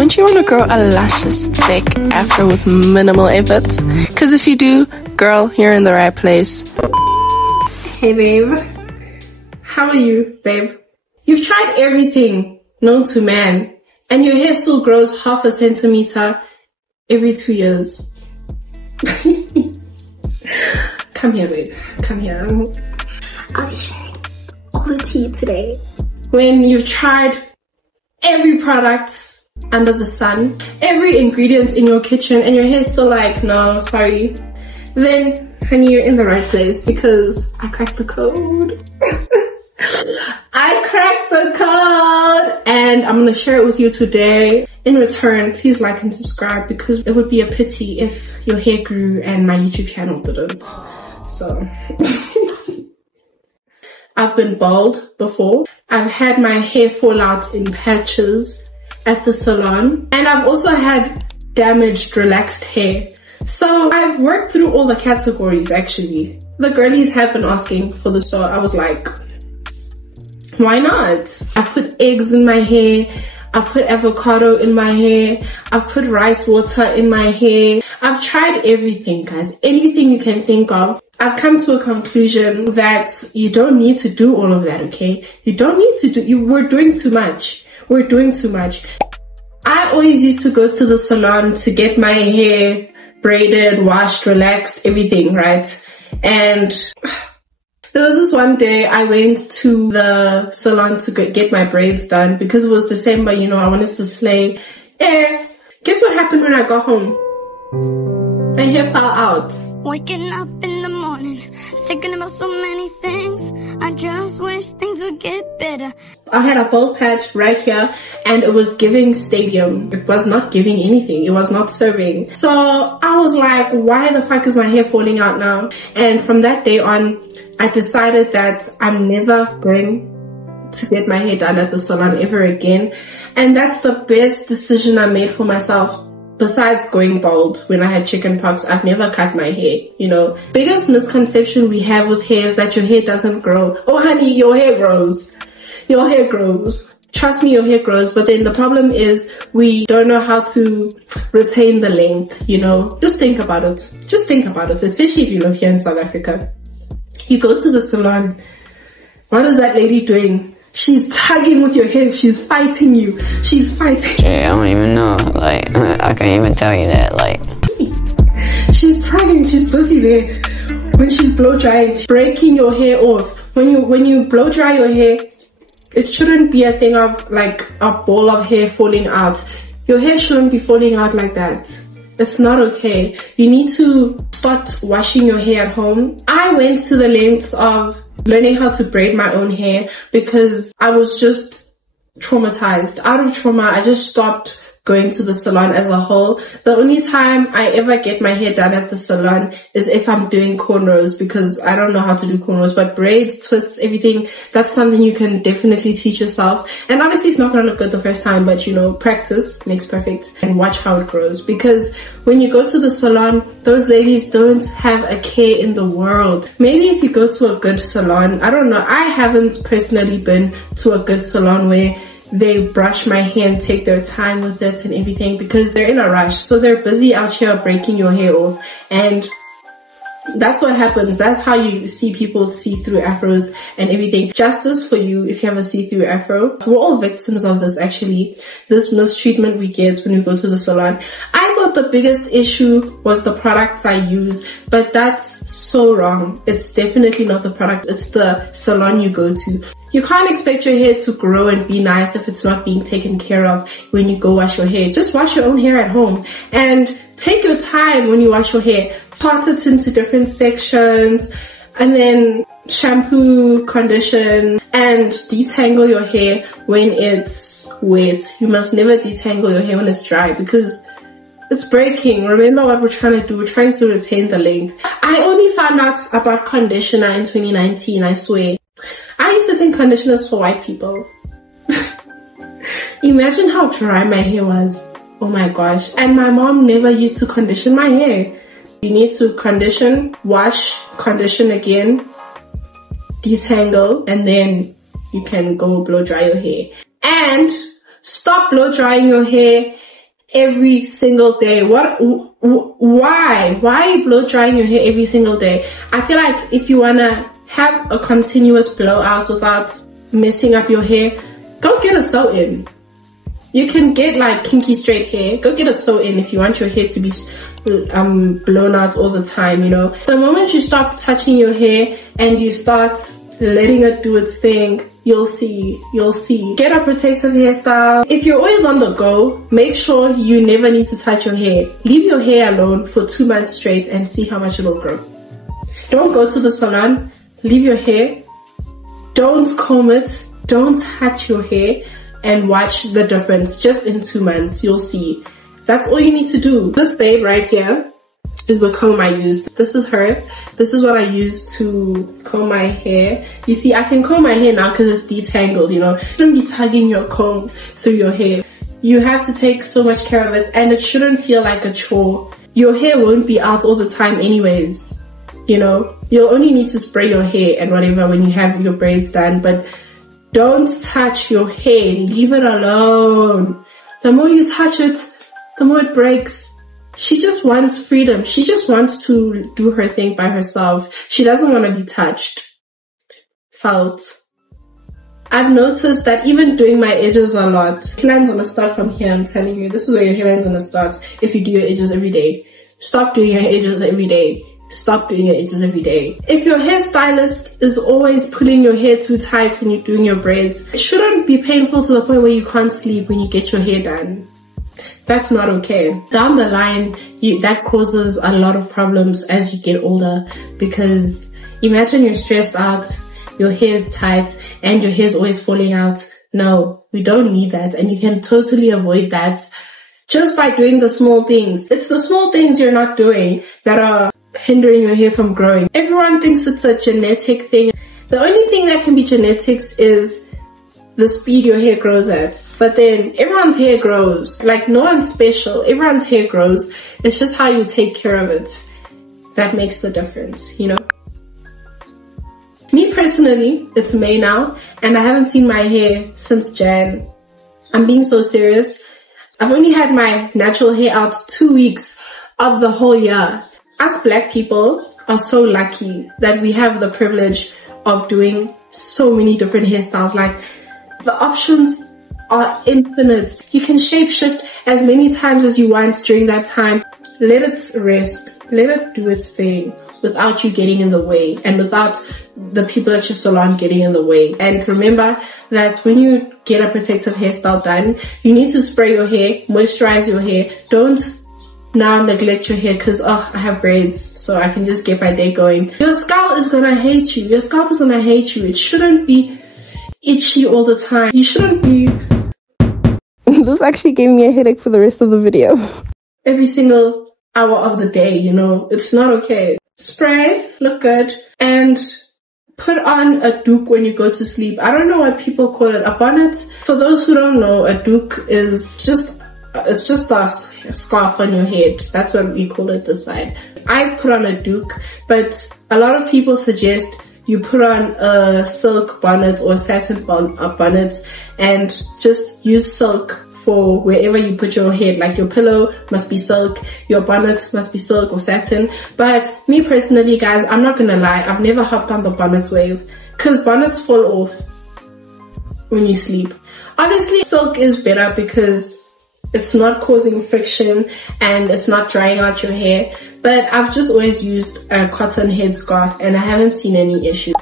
Don't you want to grow a luscious, thick afro with minimal efforts? Because if you do, girl, you're in the right place. Hey babe, how are you, babe? You've tried everything known to man, and your hair still grows half a centimeter every 2 years. Come here, babe, come here. I'll be sharing all the tea today. When you've tried every product under the sun, every ingredient in your kitchen, and your hair's still like, no, sorry, then honey, you're in the right place, because I cracked the code. I cracked the code, and I'm gonna share it with you today. In return, please like and subscribe, because it would be a pity if your hair grew and my YouTube channel didn't. So I've been bald before. I've had my hair fall out in patches at the salon, and I've also had damaged, relaxed hair. So I've worked through all the categories actually. The girlies have been asking for this, so I was like, why not? I put eggs in my hair, I put avocado in my hair, I've put rice water in my hair. I've tried everything, guys, anything you can think of. I've come to a conclusion that you don't need to do all of that, okay? You don't need to do, we're doing too much. We're doing too much. I always used to go to the salon to get my hair braided, washed, relaxed, everything, right? And there was this one day I went to the salon to get my braids done because it was December, you know, I wanted to slay. And guess what happened when I got home? My hair fell out. Waking up in the morning, thinking about so many things. I just wish things would get better. I had a bald patch right here, and it was giving stadium. It was not giving anything. It was not serving. So I was like, why the fuck is my hair falling out now? And from that day on, I decided that I'm never going to get my hair done at the salon ever again. And that's the best decision I made for myself. Besides going bald when I had chickenpox, I've never cut my hair, you know. Biggest misconception we have with hair is that your hair doesn't grow. Oh honey, your hair grows. Your hair grows. Trust me, your hair grows. But then the problem is we don't know how to retain the length, you know. Just think about it. Just think about it, especially if you live here in South Africa. You go to the salon. What is that lady doing? She's tugging with your hair. She's fighting you. She's fighting. I don't even know. Like, I can't even tell you that. Like, she's tugging. She's busy there. When she's blow drying, she's breaking your hair off. When you blow dry your hair, it shouldn't be a thing of like a ball of hair falling out. Your hair shouldn't be falling out like that. It's not okay. You need to start washing your hair at home. I went to the lengths of learning how to braid my own hair because I was just traumatized. Out of trauma, I just stopped going to the salon as a whole. The only time I ever get my hair done at the salon is if I'm doing cornrows, because I don't know how to do cornrows, but braids, twists, everything, that's something you can definitely teach yourself. And obviously it's not going to look good the first time, but you know, practice makes perfect, and watch how it grows. Because when you go to the salon, those ladies don't have a care in the world. Maybe if you go to a good salon, I don't know, I haven't personally been to a good salon where they brush my hair and take their time with it and everything, because they're in a rush. So they're busy out here breaking your hair off, and that's what happens. That's how you see people see through afros and everything. Justice for you if you have a see-through afro. We're all victims of this actually, this mistreatment we get when we go to the salon. I thought the biggest issue was the products I use, but that's so wrong. It's definitely not the product, it's the salon you go to. You can't expect your hair to grow and be nice if it's not being taken care of when you go wash your hair. Just wash your own hair at home and take your time when you wash your hair. Part it into different sections and then shampoo, condition, and detangle your hair when it's wet. You must never detangle your hair when it's dry because it's breaking. Remember what we're trying to do? We're trying to retain the length. I only found out about conditioner in 2019, I swear. I used to think conditioner is for white people. Imagine how dry my hair was. Oh my gosh. And my mom never used to condition my hair. You need to condition, wash, condition again, detangle, and then you can go blow dry your hair. And stop blow drying your hair every single day. Why are you blow drying your hair every single day? I feel like if you wanna have a continuous blowout without messing up your hair, go get a sew-in. You can get like kinky straight hair. Go get a sew-in if you want your hair to be blown out all the time, you know. The moment you stop touching your hair and you start letting it do its thing, you'll see. Get a protective hairstyle. If you're always on the go, make sure you never need to touch your hair. Leave your hair alone for 2 months straight and see how much it'll grow. Don't go to the salon. Leave your hair. Don't comb it. Don't touch your hair. And watch the difference just in 2 months. You'll see. That's all you need to do. This babe right here is the comb I used. This is her. This is what I use to comb my hair. You see, I can comb my hair now because it's detangled, you know. You shouldn't be tugging your comb through your hair. You have to take so much care of it, and it shouldn't feel like a chore. Your hair won't be out all the time anyways, you know. You'll only need to spray your hair and whatever when you have your braids done, but don't touch your hair. Leave it alone. The more you touch it, the more it breaks. She just wants freedom. She just wants to do her thing by herself. She doesn't want to be touched, felt. I've noticed that even doing my edges a lot, hairline's gonna start from here. I'm telling you, this is where your hairline's gonna start if you do your edges every day. Stop doing your edges every day. Stop doing your edges every day. If your hairstylist is always pulling your hair too tight when you're doing your braids, it shouldn't be painful to the point where you can't sleep when you get your hair done. That's not okay. Down the line, that causes a lot of problems as you get older, because imagine you're stressed out, your hair is tight, and your hair is always falling out. No, we don't need that, and you can totally avoid that just by doing the small things. It's the small things you're not doing that are hindering your hair from growing. Everyone thinks it's a genetic thing. The only thing that can be genetics is the speed your hair grows at. But then everyone's hair grows. Like, no one's special. Everyone's hair grows. It's just how you take care of it that makes the difference, you know? Me personally, it's May now, and I haven't seen my hair since Jan. I'm being so serious. I've only had my natural hair out 2 weeks of the whole year. Us black people are so lucky that we have the privilege of doing so many different hairstyles. Like, the options are infinite. You can shape shift as many times as you want during that time. Let it rest. Let it do its thing without you getting in the way and without the people at your salon getting in the way. And remember that when you get a protective hairstyle done, you need to spray your hair, moisturize your hair. Don't now neglect your hair because, oh, I have braids, so I can just get my day going. Your scalp is gonna hate you. Your scalp is gonna hate you. It shouldn't be itchy all the time. You shouldn't be... This actually gave me a headache for the rest of the video. Every single hour of the day, you know, it's not okay. Spray, look good, and put on a doek when you go to sleep. I don't know what people call it, a bonnet. For those who don't know, a doek is just... it's just a scarf on your head. That's what we call it this side. I put on a doek, but a lot of people suggest you put on a silk bonnet or satin bonnet and just use silk for wherever you put your head. Like, your pillow must be silk, your bonnet must be silk or satin. But me personally, guys, I'm not gonna lie, I've never hopped on the bonnet wave because bonnets fall off when you sleep. Obviously, silk is better because it's not causing friction and it's not drying out your hair. But I've just always used a cotton headscarf and I haven't seen any issues.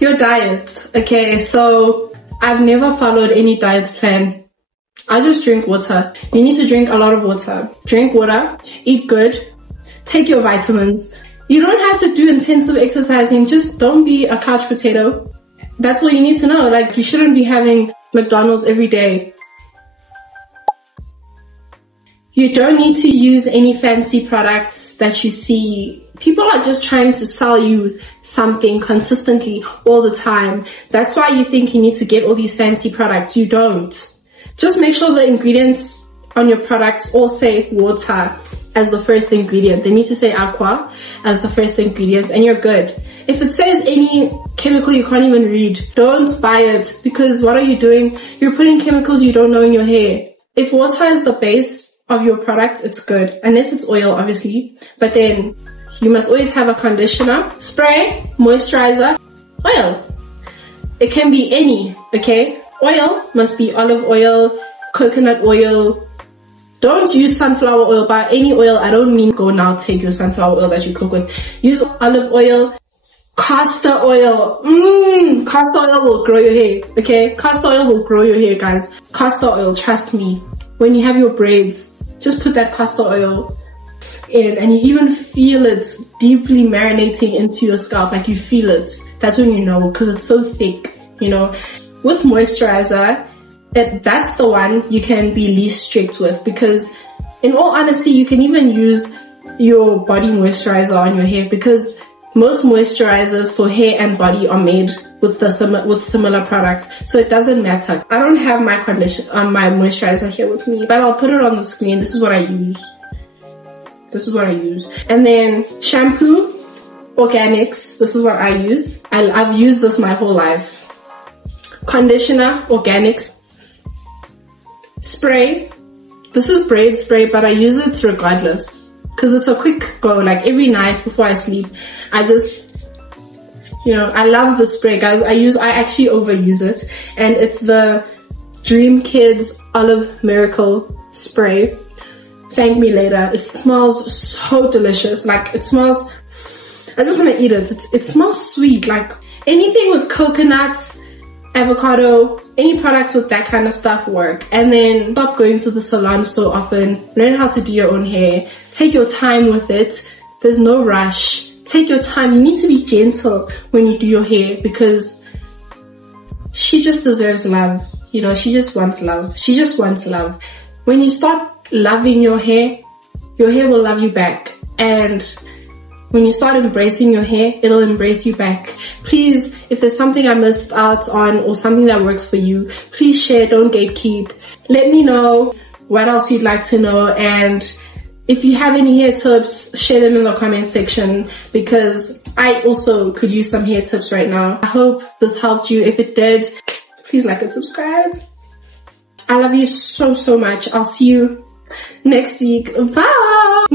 Your diet. Okay, so I've never followed any diet plan. I just drink water. You need to drink a lot of water. Drink water, eat good, take your vitamins. You don't have to do intensive exercising. Just don't be a couch potato. That's all you need to know. Like, you shouldn't be having McDonald's every day. You don't need to use any fancy products that you see. People are just trying to sell you something consistently all the time. That's why you think you need to get all these fancy products. You don't. Just make sure the ingredients on your products all say water as the first ingredient. They need to say aqua as the first ingredient and you're good. If it says any chemical you can't even read, don't buy it, because what are you doing? You're putting chemicals you don't know in your hair. If water is the base of your product, it's good. Unless it's oil, obviously. But then you must always have a conditioner, spray, moisturizer, oil. It can be any, okay? Oil must be olive oil, coconut oil. Don't use sunflower oil. By any oil, I don't mean go now take your sunflower oil that you cook with. Use olive oil, castor oil. Castor oil will grow your hair, okay? Castor oil will grow your hair, guys. Castor oil, trust me. When you have your braids, just put that castor oil in, and you even feel it deeply marinating into your scalp. Like you feel it. That's when you know, because it's so thick, you know. With moisturizer, that's the one you can be least strict with, because in all honesty, you can even use your body moisturizer on your hair, because most moisturizers for hair and body are made with similar products, so it doesn't matter. I don't have my my moisturizer here with me, but I'll put it on the screen. This is what I use. And then shampoo, organics. This is what I use. I've used this my whole life. Conditioner, organics. Spray. This is braid spray, but I use it regardless, because it's a quick go. Like every night before I sleep, I just, you know, I love the spray, guys. I actually overuse it, and it's the Dream Kids Olive Miracle Spray. Thank me later. It smells so delicious. Like it smells, I just want to eat it. It smells sweet. Like anything with coconut, avocado, any products with that kind of stuff work. And then stop going to the salon so often. Learn how to do your own hair. Take your time with it. There's no rush. Take your time. You need to be gentle when you do your hair, because she just deserves love. You know, she just wants love. She just wants love. When you start loving your hair will love you back. And when you start embracing your hair, it'll embrace you back. Please, if there's something I missed out on or something that works for you, please share. Don't gatekeep. Let me know what else you'd like to know. And if you have any hair tips, share them in the comment section, because I also could use some hair tips right now. I hope this helped you. If it did, please like and subscribe. I love you so, so much. I'll see you next week. Bye.